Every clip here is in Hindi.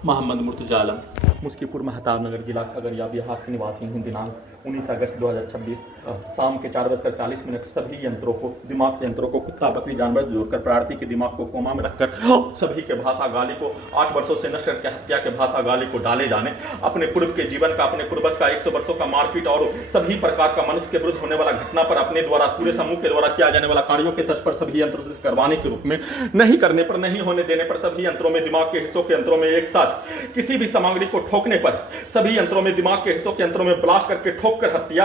मोहम्मद मुर्तजा आलम, मुस्कीपुर महताब नगर, जिला खगड़िया, बिहार के निवासी हूँ। दिनांक 19 अगस्त 2026 शाम के 4:40 सभी यंत्रों को, दिमाग के यंत्रों को कुत्ता बकरी जानवर जोड़कर प्रार्थी के दिमाग को कोमा में रखकर सभी के भाषा गाली को 8 वर्षों से नष्ट करके हत्या के भाषा गाली को डाले जाने, अपने पूर्व के जीवन का, अपने पूर्वज का 100 वर्षों का मारपीट और सभी प्रकार का मनुष्य के विरुद्ध होने वाला घटना पर अपने द्वारा पूरे समूह के द्वारा किया जाने वाला कार्यों के तर्ज पर सभी यंत्रों से करवाने के रूप में, नहीं करने पर, नहीं होने देने पर सभी यंत्रों में, दिमाग के हिस्सों के यंत्रों में एक साथ किसी भी सामग्री को ठोकने पर सभी यंत्रों में, दिमाग के हिस्सों के यंत्रों में ब्लास्ट करके ठोक कर हत्या,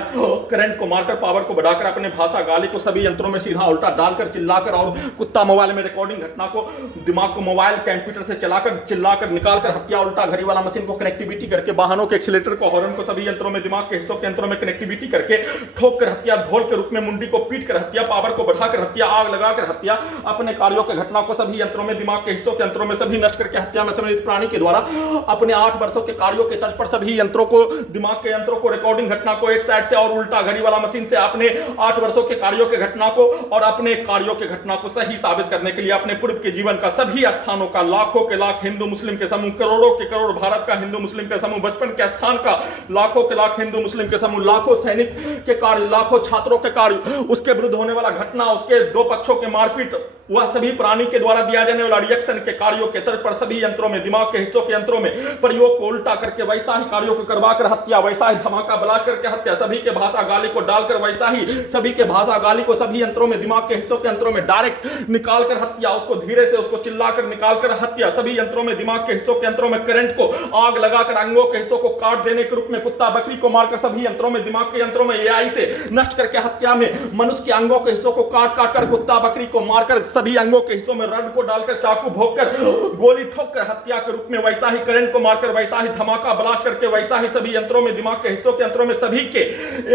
करंट को मारकर, पावर को बढ़ाकर, अपने भाषा गाली को सभी यंत्रों में सीधा उल्टा डालकर, चिल्लाकर, और कुत्ता मोबाइल में रिकॉर्डिंग घटना को दिमाग को मोबाइल कंप्यूटर से चलाकर, चिल्लाकर, निकालकर हत्या, उल्टा घड़ी वाला मशीन को कनेक्टिविटी करके, वाहनों के एक्सीलेटर को, हॉर्न को सभी यंत्रों में, दिमाग के हिस्सों के यंत्रों में कनेक्टिविटी करके ठोक कर हत्या, ढोल के रूप में मुंडी को पीट कर हत्या, पावर को बढ़ाकर हत्या, आग लगाकर हत्या, अपने कार्यों के घटना को सभी यंत्रों में, दिमाग के हिस्सों के यंत्रों में सभी नष्ट करके हत्या में सम्मिलित प्राणी के द्वारा अपने 8 वर्षों के कार्यों के तर्ज पर सभी यंत्रों को, दिमाग के यंत्रों को, रिकॉर्डिंग घटना को एक साइड से और उल्टा घड़ी वाला मशीन से अपने 8 वर्षों के कार्यों के घटना को और अपने कार्यों के घटना को सही साबित करने के लिए अपने पूर्व के जीवन का सभी स्थानों का, लाखों के लाख हिंदू मुस्लिम के समूह, करोड़ों के करोड़ भारत का हिंदू मुस्लिम के समूह, बचपन के स्थान का लाखों के लाख हिंदू मुस्लिम के समूह, लाखों सैनिक के कार्य, लाखों छात्रों के कार्य, उसके विरुद्ध होने वाला घटना, उसके दो पक्षों के मारपीट, वह सभी प्राणी के द्वारा दिया जाने वाला रिएक्शन के कार्यों के तर्ज पर सभी यंत्रों में, दिमाग के हिस्सों के यंत्रों में प्रयोग को उल्टा करके वैसा ही कार्यों को करवाकर हत्या, वैसा ही धमाका ब्लास्ट करके हत्या, सभी के भाषा गाली को डालकर वैसा ही सभी के भाषा गाली को सभी यंत्रों में, दिमाग के हिस्सों के यंत्रों में डायरेक्ट निकालकर हत्या, उसको धीरे से उसको चिल्लाकर निकालकर हत्या, सभी यंत्रों में, दिमाग के हिस्सों के यंत्रों में करंट को आग लगाकर अंगों के हिस्सों को काट देने के रूप में, कुत्ता बकरी को मारकर सभी यंत्रों में, दिमाग के यंत्रों में एआई से नष्ट करके हत्या में, मनुष्य के अंगों के हिस्सों को काट काट कर कुत्ता बकरी को मारकर सभी अंगों के हिस्सों में रड को डालकर, चाकू भोंककर, गोली ठोककर हत्या के रूप में, वैसा ही करंट को मारकर, वैसा ही धमाका ब्लास्ट करके, वैसा ही सभी यंत्रों में, दिमाग के हिस्सों के यंत्रों में सभी के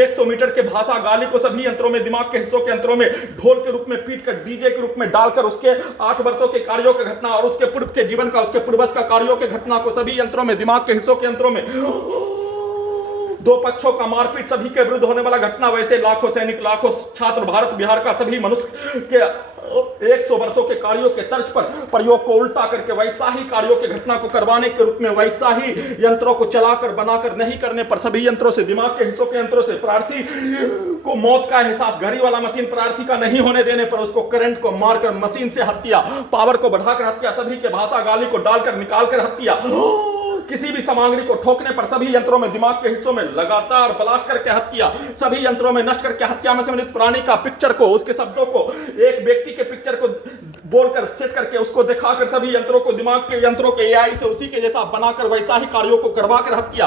100 मीटर के भाषा गाली को सभी यंत्रों में, दिमाग के हिस्सों के यंत्रों में ढोल के रूप में पीट कर, डीजे के रूप में डालकर, उसके 8 वर्षों के कार्यों की घटना और उसके पूर्व के जीवन का, उसके पूर्वज का कार्यों के घटना को सभी यंत्रों में, दिमाग के हिस्सों के यंत्रों में दो पक्षों का मारपीट, सभी के विरुद्ध होने वाला घटना, वैसे लाखों सैनिक, लाखों छात्र, भारत बिहार का सभी मनुष्य के 100 वर्षों के कार्यों के तर्ज पर प्रयोग को उल्टा करके वैसा ही कार्यों के घटना को करवाने के रूप में, वैसा ही यंत्रों को चलाकर, बनाकर, नहीं करने पर सभी यंत्रों से, दिमाग के हिस्सों के यंत्रों से प्रार्थी को मौत का एहसास, घड़ी वाला मशीन प्रार्थी का नहीं होने देने पर उसको करंट को मारकर, मशीन से हत्या, पावर को बढ़ाकर हत्या, सभी के भाषा गाली को डालकर निकालकर हत्या, किसी भी सामग्री को ठोकने पर सभी यंत्रों में, दिमाग के हिस्सों में लगातार ब्लास्ट करके हत्या, सभी यंत्रों में नष्ट करके हत्या में सम्मिलित प्राणी का पिक्चर को, उसके शब्दों को, एक व्यक्ति के पिक्चर को बोलकर, सेट करके, उसको दिखाकर सभी यंत्रों को, दिमाग के यंत्रों के एआई से उसी के जैसा बनाकर वैसा ही कार्यों को करवाकर हत्या,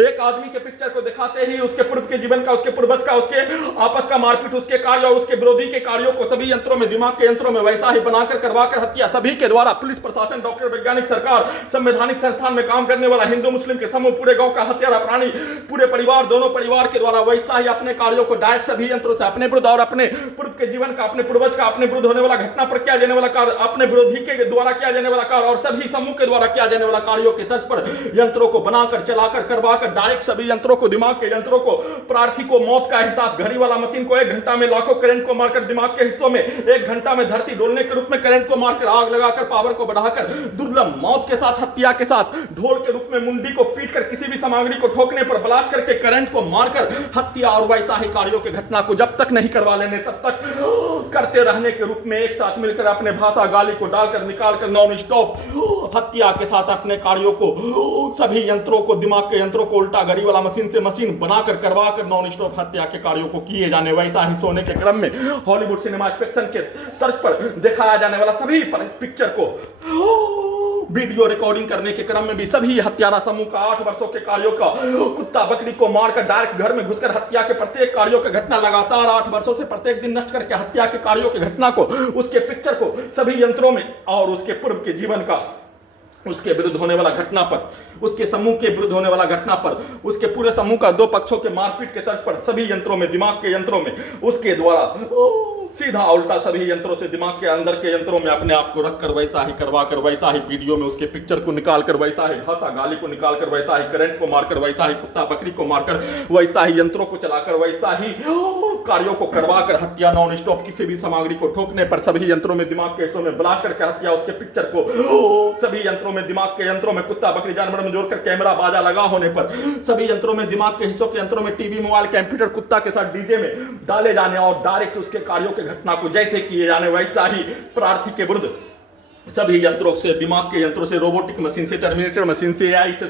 एक आदमी के पिक्चर को दिखाते ही उसके पूर्व के जीवन का, उसके पूर्वज का, उसके आपस का मारपीट, उसके कार्य और उसके विरोधी के कार्यों को सभी यंत्रों में, दिमाग के यंत्रों में वैसा ही बनाकर करवाकर हत्या, सभी के द्वारा पुलिस प्रशासन, डॉक्टर, वैज्ञानिक, सरकार, संवैधानिक संस्थान में काम करने वाला हिंदू मुस्लिम के समूह, पूरे गांव का हत्यारा प्राणी, पूरे परिवार, दोनों परिवार के द्वारा वैसा ही अपने कार्यों को डायरेक्ट सभी यंत्रों से अपने विरुद्ध और अपने पूर्व के जीवन का, अपने पूर्वज का, अपने विरुद्ध होने वाला घटना पर किया जाने वाला कार्य, अपने विरोधी के द्वारा किया जाने वाला कार्य और सभी समूह के द्वारा किया जाने वाला कार्यों के तर्ज पर यंत्रों को बनाकर, चलाकर, करवाकर डायरेक्ट सभी यंत्रों को, दिमाग के यंत्रों को, प्रार्थी को मौत का एहसास, घड़ी वाला मशीन को 1 घंटा में लाखों करंट को मारकर, दिमाग के हिस्सों में 1 घंटा में धरती डोलने के रूप में करंट को मारकर, आग लगाकर, पावर को बढ़ाकर, दुर्लभ मौत के साथ, हत्या के साथ, ढोल के रूप में मुंडी को पीटकर, किसी भी सामग्री को ठोकने पर ब्लास्ट करके, करंट को मारकर हत्या और वैसा ही कार्यों के घटना को जब तक नहीं करवा लेने तब तक करते रहने के रूप में एक साथ मिलकर अपने भाषा गाली को डालकर, निकालकर, नॉन स्टॉप हत्या के साथ अपने कार्यों को, सभी यंत्रों को, दिमाग के यंत्रों को उल्टा घड़ी वाला मशीन से मशीन बनाकर, करवाकर नॉन स्टॉप हत्या के कार्यों को किए जाने, वैसा ही सोने के क्रम में हॉलीवुड सिनेमा स्पेक्शन के तर्ज पर दिखाया जाने वाला सभी पिक्चर को वीडियो रिकॉर्डिंग करने के क्रम में भी सभी हत्यारा समूह का 8 वर्षों के कार्यों का, कुत्ता बकरी को मारकर डायरेक्ट घर में घुसकर हत्या के प्रत्येक कार्यों की घटना लगातार 8 वर्षों से प्रत्येक दिन नष्ट करके हत्या के कार्यों की घटना को, उसके पिक्चर को सभी यंत्रों में और उसके पूर्व के जीवन का, उसके विरुद्ध होने वाला घटना पर, उसके समूह के विरुद्ध होने वाला घटना पर, उसके पूरे समूह का 2 पक्षों के मारपीट के तर्ज पर सभी यंत्रों में, दिमाग के यंत्रों में, उसके द्वारा सीधा उल्टा सभी यंत्रों से, दिमाग के अंदर के यंत्रों में अपने आप को रखकर वैसा ही करवाकर, वैसा ही वीडियो में उसके पिक्चर को निकालकर, वैसा ही भाषा गाली को निकालकर, वैसा ही करंट को मारकर, वैसा ही कुत्ता बकरी को मारकर, वैसा ही यंत्रों को चलाकर, वैसा ही कार्यों को करवा कर हत्या, नॉन स्टॉप किसी भी सामग्री को ठोकने पर, सभी यंत्रों में दिमाग के हिस्सों में ब्लास्ट करके हत्या, उसके पिक्चर को सभी यंत्रों में, दिमाग के यंत्रों में कुत्ता बकरी जानवर में जोड़कर कैमरा बाजा लगा होने पर, सभी यंत्रों में, दिमाग के हिस्सों के यंत्रों में, टीवी मोबाइल कंप्यूटर कुत्ता के साथ डीजे में डाले जाने और डायरेक्ट उसके कार्यों के घटना को जैसे किए जाने वैसा ही प्रार्थी के विरुद्ध सभी यंत्रों से, दिमाग के यंत्रों से, रोबोटिक मशीन से, टर्मिनेटर मशीन से, एआई से